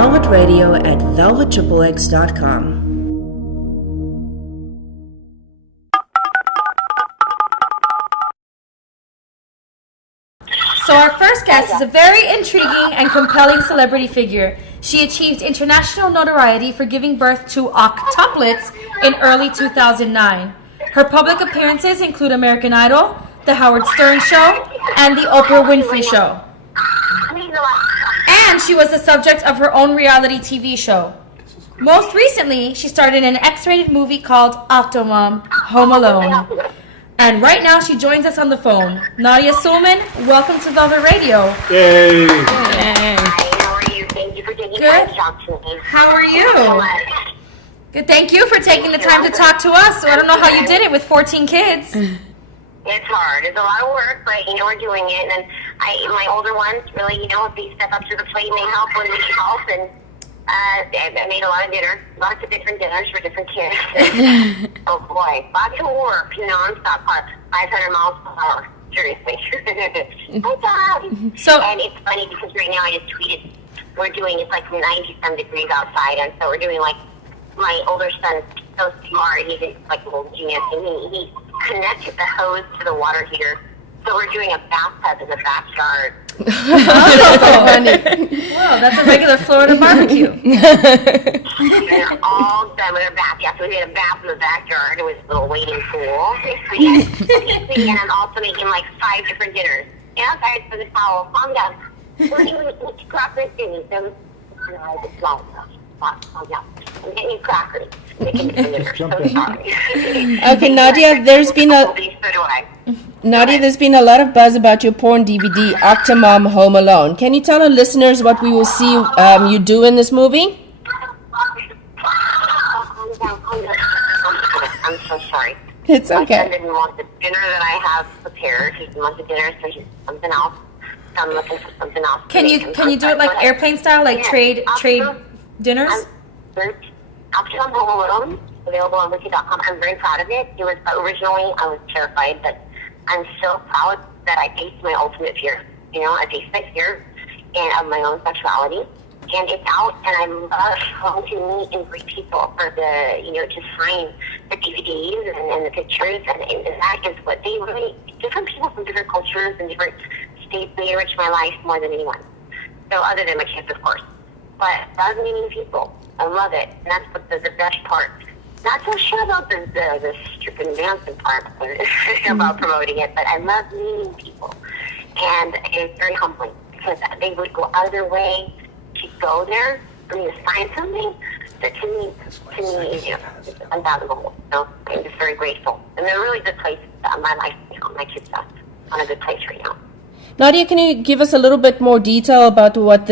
Velvet Radio at velvetxxx.com. So our first guest is a very intriguing and compelling celebrity figure. She achieved international notoriety for giving birth to octuplets in early 2009. Her public appearances include American Idol, The Howard Stern Show, and The Oprah Winfrey Show. And she was the subject of her own reality TV show. Most recently, she starred in an X-rated movie called Octomom, Home Alone. And right now, she joins us on the phone. Nadya Suleman, welcome to Velvet Radio. Yay! Hi, how are you? Thank you for taking time to talk to me. How are you? Good. Thank you for taking the time to talk to us. So I don't know how you did it with 14 kids. It's hard. It's a lot of work, but we're doing it. And my older ones really, they step up to the plate and they help when they need help. And I made a lot of dinners, lots of different dinners for different kids. Oh boy, lots of work, nonstop, 500 miles per hour. Seriously. So, and it's funny because right now I just tweeted, it's like 90-some degrees outside, and so we're doing like, my older son's so smart, he's like a little genius, and he connected the hose to the water heater. So we're doing a bathtub in the backyard. That's so funny. Whoa, that's a regular Florida barbecue. They're all done with their bath. Yeah, so we had a bath in the backyard. It was a little waiting pool. And I'm also making like 5 different dinners. Yeah, guys, for the towel. Calm down. We're doing crackers too. So, calm down. I'm getting you crackers. Making different dinners. So sorry. Okay, Nadya, there's been a lot of buzz about your porn DVD, Octomom Home Alone. Can you tell our listeners what we will see you do in this movie? I'm so sorry. It's okay. My son didn't want the dinner that I have prepared. He didn't want the dinner, so he's something else. So I'm looking for something else. Can you do it like airplane style, like trade dinners? Octomom Home Alone, available on wiki.com. I'm very proud of it. It was originally, I was terrified, but I'm so proud that I faced my ultimate fear. I faced my fear and of my own sexuality. And it's out, and I love going to meet and greet people for the, to sign the DVDs and the pictures. And that is what they really, different people from different cultures and different states, they enrich my life more than anyone. So other than my kids, of course. But I love meeting people. I love it. And that's what the best part. Not so sure about the strip and dancing part about promoting it, but I love meeting people. And it's very humbling because they would go out of their way to go there for me to sign something that to me is unfathomable. So I'm just very grateful. And they're a really good place in my life, my kids are on a good place right now. Nadia, can you give us a little bit more detail about what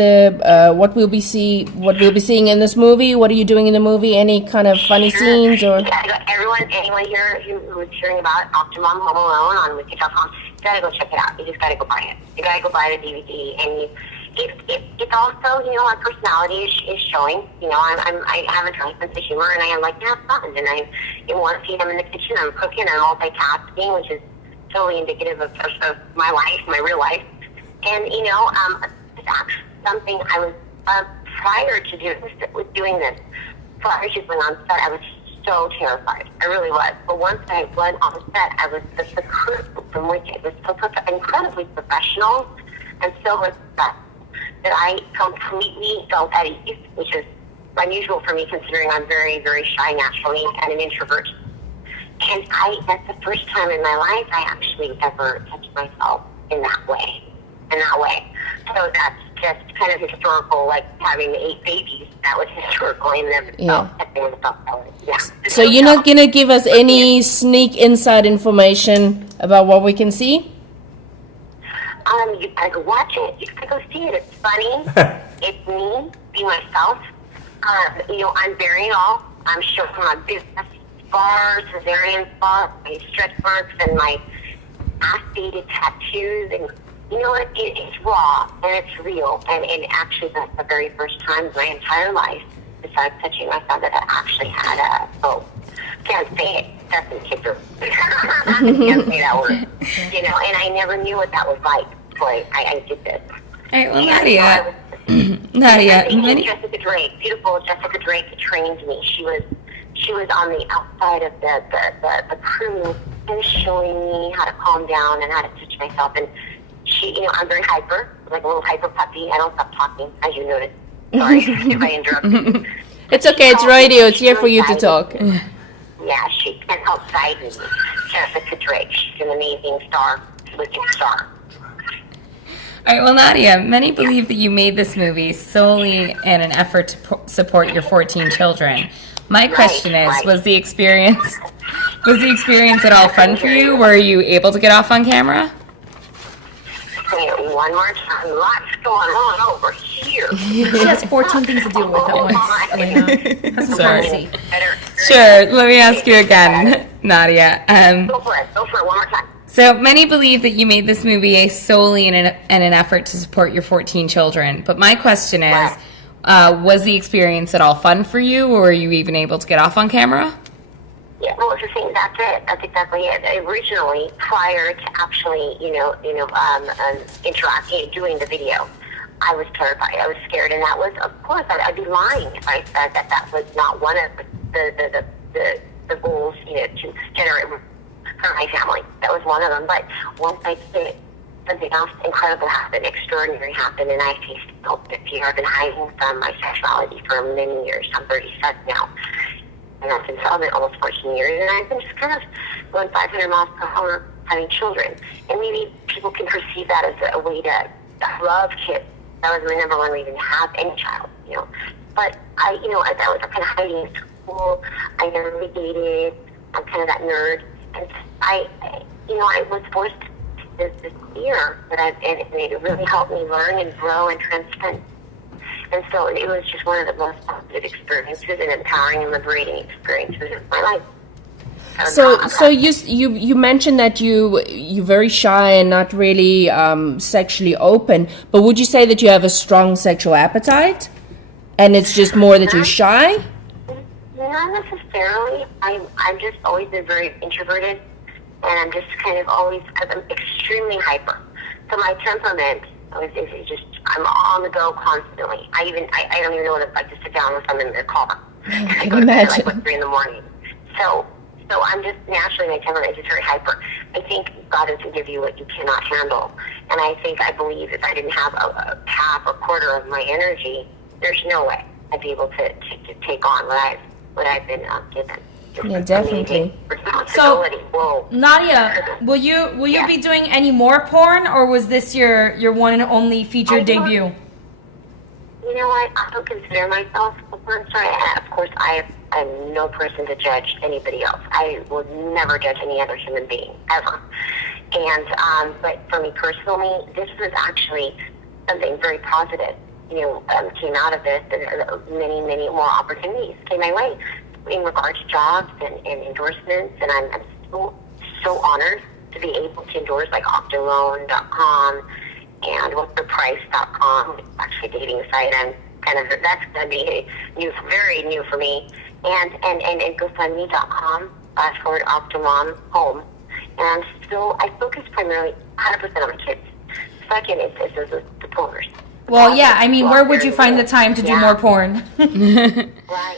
we'll be seeing in this movie? What are you doing in the movie? Any kind of funny scenes or? Yeah, anyone here who is hearing about Octomom Home Alone on wiki.com, you gotta go check it out. You just gotta go buy it. You gotta go buy the DVD, and it's also our personality is showing. I have a dry sense of humor, and I like to have fun, and I want to see them in the kitchen. I'm cooking, I'm multitasking, which is totally indicative of my life, my real life. And, it's actually something I was, prior to doing this, prior to going on set, I was so terrified. I really was. But once I went on set, I was the crew from Wicked was so incredibly professional and so respectful that I completely felt at ease, which is unusual for me considering I'm very, very shy naturally and an introvert. And that's the first time in my life I actually ever touched myself in that way. So that's just kind of historical, like having 8 babies. That was historical in and of itself. Yeah. So you're not going to give us any sneak inside information about what we can see? You gotta go watch it. You gotta go see it. It's funny. It's me, be myself. I'm bearing all. I'm showing my business scars, cesarean spots, my stretch marks, and my ass-dated tattoos. And it's raw and it's real. And actually, that's the very first time in my entire life, besides touching my son, that I actually had can't say it. That's in kids. Can't say that word. And I never knew what that was like. So I did this. All right, well, Nadia, Nadia, Jessica Drake, beautiful Jessica Drake trained me. She was on the outside of the crew and showing me how to calm down and how to teach myself. And she, I'm very hyper, like a little hyper puppy. I don't stop talking, as you noticed. Sorry if I interrupted. It's okay. It's radio. It's here for you to talk. Yeah, she can't help guide me. Jessica Drake. She's an amazing star, looking star. All right, well, Nadia, many believe that you made this movie solely in an effort to support your 14 children. My question is, was the experience at all fun for you? Were you able to get off on camera? One more time. Lots going on over here. She has 14 things to deal with at once, Elena. Sorry. Sure, let me ask you again, Nadia. Go for it. One more time. So many believe that you made this movie solely in an effort to support your 14 children. But my question is, was the experience at all fun for you, or were you even able to get off on camera? Yeah, well, it's the thing. That's it. That's exactly it. Originally, prior to actually, interacting, doing the video, I was terrified. I was scared, and that was, of course, I'd be lying if I said that was not one of the goals, to generate for my family. That was one of them. But once I did it, something else incredible happened, extraordinary happened, and I faced fear. I've been hiding from my sexuality for many years. I'm 37 now. And I've been celibate almost 14 years, and I've been just kind of going 500 miles per hour having children. And maybe people can perceive that as a way to love kids. That was my number one reason to have any child, But I was kind of hiding in school. I never really dated. I'm kind of that nerd. And I was forced to this fear and it really helped me learn and grow and transcend. And so it was just one of the most positive experiences and empowering and liberating experiences of my life. So you mentioned that you're very shy and not really sexually open, but would you say that you have a strong sexual appetite, and it's just more that you're shy? Not necessarily. I've just always been very introverted, and I'm just kind of always, I'm extremely hyper. So my temperament is just, I'm on the go constantly. I don't even know what it's like to sit down with someone in their car. I can imagine. Like 3 a.m. So I'm just naturally, my temperament is very hyper. I think God doesn't give you what you cannot handle. And I believe if I didn't have a half or quarter of my energy, there's no way I'd be able to take on what I've been given. Yeah, definitely. So, Nadia, will you be doing any more porn, or was this your one and only featured debut? You know what? I don't consider myself a porn star. Of course, I'm no person to judge anybody else. I would never judge any other human being, ever. And, but for me personally, this was actually something very positive. Came out of this, and many, many more opportunities came my way in regard to jobs and endorsements, and I'm so honored to be able to endorse like Octomom.com and whattheprice.com, actually a dating site. I'm that's going to be very new for me, and GoFundMe.com / Octomom home, and I focus primarily 100% on my kids. Second is the porners. Well, yeah, I mean, where would you find the time to do more porn? Right.